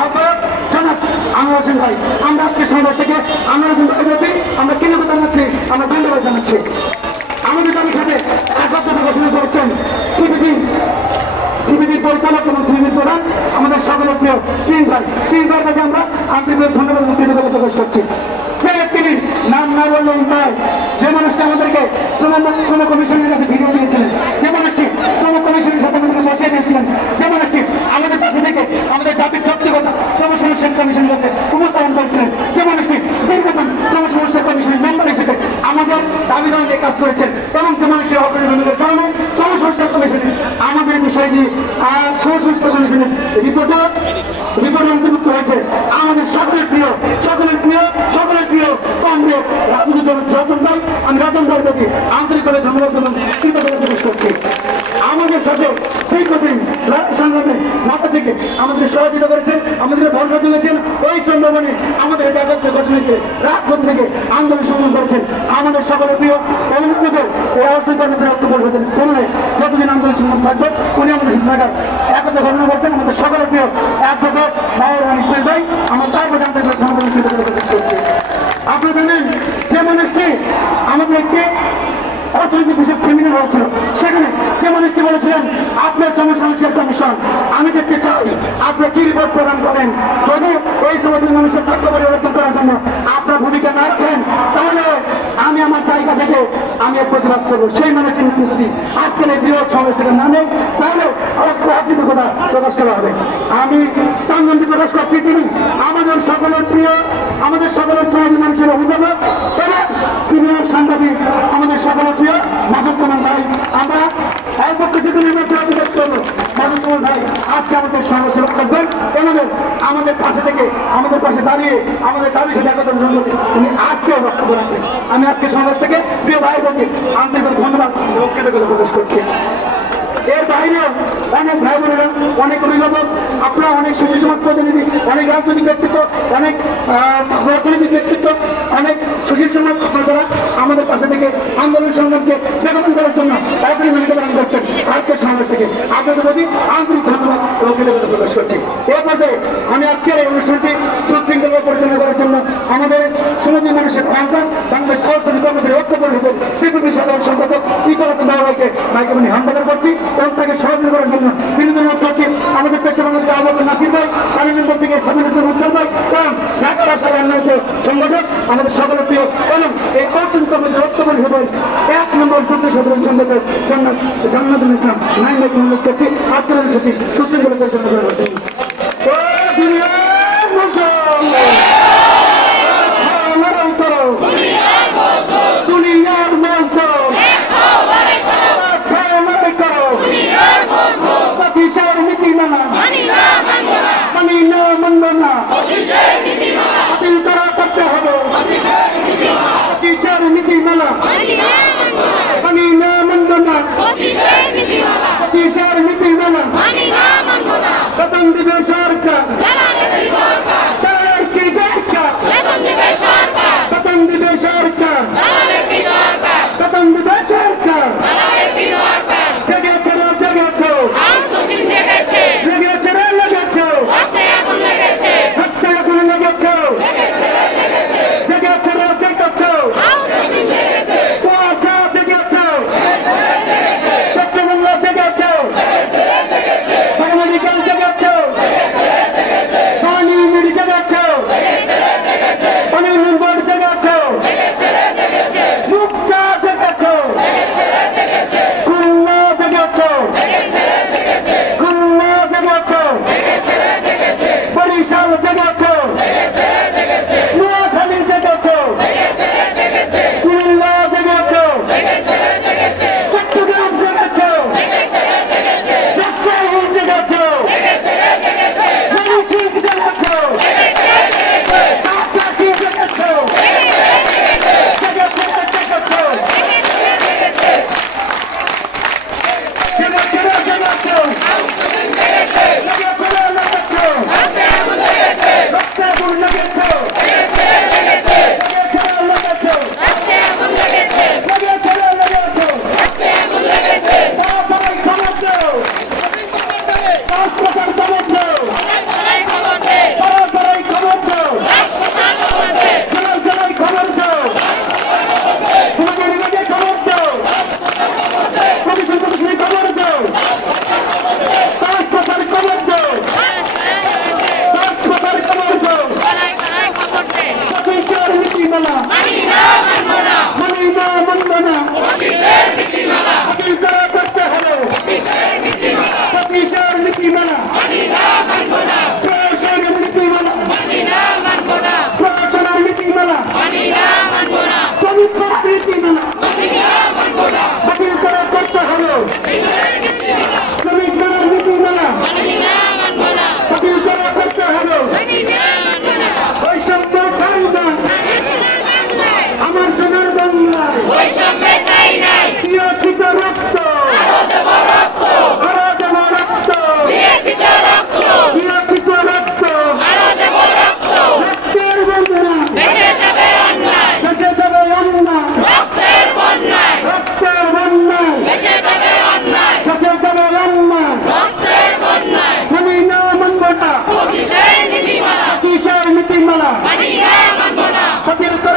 আহ্বায়ক জনাব আনোয়ার হোসেন ভাই। আমরা আজকে সমাজ থেকে আনোয়ার হোসেন ভাই বলছি, আমরা কৃতজ্ঞতা জানাচ্ছি, আমরা ধন্যবাদ জানাচ্ছি। আমাদের তাদের সাথে একত্রতা ঘোষণা করেছেন সিবিডির পরিচালক এবং সিবিডির প্রধান আমাদের সকলের প্রিয় তিন ভাইয়ের কাছে আমরা আন্তরিক ধন্যবাদ এবং কৃতজ্ঞতা প্রকাশ করছি। যে তিনি নাম না বললেন নয়, যে মানুষটি আমাদেরকে শ্রম কমিশনের কাছে ভিডিও দিয়েছিলেন, যে মানুষটি শ্রম কমিশনের সাথে আমাদেরকে বসিয়ে দিয়েছিলেন, যে মানুষটি আমাদের পাশে থেকে আমাদের জাতির ব্যক্তিগতা শ্রম সমস্যা কমিশনের কাছে উপস্থাপন করেছিলেন, যে মানুষটি দীর্ঘদিন শ্রম সমস্যা কমিশনের মেম্বার হিসেবে আমাদের দাবি দাবিতে কাজ করেছেন এবং যে মানুষটি অপরাধের কারণে শ্রম সমস্যা কমিশনে আমাদের বিষয় নিয়ে শ্রম সমস্যা কমিশনের রিপোর্ট অন্তর্ভুক্ত হয়েছে। আমাদের সকলের প্রিয় কংগ্রেস রাজনীতি রতন ভাই, আমি রতন ভাই থেকে আন্তরিকভাবে ধন্যবাদ এবং কৃতজ্ঞতা প্রকাশ করছি। আমাদের সাথে দীর্ঘদিন সংগ্রামে মাথা থেকে আমাদের সহযোগিতা করেছেন, আমাদেরকে ভরসা দিয়েছেন, ওই সম্ভাবনে আমাদের জাগত ঘোষণাকে রাজপথ থেকে আন্দোলন সংগ্রাম করেছেন। আমাদের সকলের প্রিয় অভিনেতাদের এই অবস্থান কর্মসূচি বক্তব্য হয়েছেন তুলনায় যতদিন আন্দোলন সংগ্রাম থাকবে উনি আমাদের থাকার একতা ঘোষণা করছেন। আমাদের সকলের প্রিয় অ্যাডভোকেট মাওলানা ইসমাইল ভাই, আমরা তার প্রতি আন্তরিক ধন্যবাদ কৃতজ্ঞতা প্রকাশ করছি। আপনারা জানেন যে মানুষটি আমাদের একটি অর্থনৈতিক বিষয়ক সেমিনার হয়েছিল, সেখানে যে মানুষটি বলেছিলেন আপনার সমস্যা কমিশন আমি দেখতে চাই আপনি কি রিপোর্ট প্রদান করেন। যদি এই সমাজের মানুষের তথ্য পরিবর্তন করার জন্য আপনার ভূমিকা না রাখেন তাহলে আমি আমার জায়গা থেকে আমি প্রতিবাদ করবো। সেই মানুষটির যদি আজকের এই বৃহৎ সমাবেশ থেকে না নেই তাহলে কৃতজ্ঞতা প্রকাশ করা হবে। আমি তাঙ্গন্তি প্রকাশ করছি তিনি আমাদের সকলের প্রিয়, আমাদের সকলের সমাজের মানুষের অভিভাবক এবং সিনিয়র সাংবাদিক আমাদের সকলের প্রিয় মাসুদ কুমার ভাই। আমরা অল্প কিছুদিন নির্বাচন করবো। মাসুদ কুমার ভাই আজকে আমাদের সমাবেশে করবেন এবং আমাদের পাশে থেকে আমাদের পাশে দাঁড়িয়ে আমাদের দাবির সাথে একতার জন্য তিনি আজকেও বক্তব্য রাখবেন। আমি আজকে সমাবেশ থেকে প্রিয় ভাই বোনকে আন্তরিক ধন্যবাদ এবং কৃতজ্ঞতা প্রকাশ করছি। এর বাইরেও অনেক ভাই বোনেরা, অনেক অভিভাবক, আপনারা অনেক সুশীল সমাজ প্রতিনিধি, অনেক রাজনৈতিক ব্যক্তিত্ব, অনেক অর্থনৈতিক ব্যক্তিত্ব, অনেক সুশীল সমাজ আপনারা আমাদের পাশে থেকে আন্দোলন সংগ্রামকে বেগবান করার জন্য অগ্রণী ভূমিকা পালন করছেন। আজকের সমাবেশ থেকে আপনাদের প্রতি আন্তরিক ধন্যবাদ এবং কৃতজ্ঞতা প্রকাশ করছি। এর মধ্যে আমি আজকের এই অনুষ্ঠানটি সুশৃঙ্খলভাবে পরিচালনা করার জন্য আমাদের সমাজের মানুষের অহংকার বাংলাদেশ অর্থনীতি কর্মচারী ঐক্য পরিষদের বিপ্লবী সাধারণ সম্পাদক ইকরাতুল ভাইকে আমি হামদর্দ করছি এবং তাকে সহযোগিতা করার জন্য বিনোদন করছি। আমাদের পেট্রোবাংলাদেশ আহ্বায়ক নাসির ভাই, পানি নম্বর থেকে স্বাধীনতা উজ্জ্বল ভাই এবং ঢাকা ভাষার অন্যান্য সংগঠক আমাদের সকলের প্রিয় এবং এই অর্থনীতি কর্মচারী ঐক্য পরিষদের 1 নম্বর সূত্র সাধারণ সম্পাদক জান্নাতুল ইসলাম নাইম ভাইকে অনুরোধ করছি আপনাদের সাথে সুশৃঙ্খলা পরিচালনা করার জন্য। বাতিল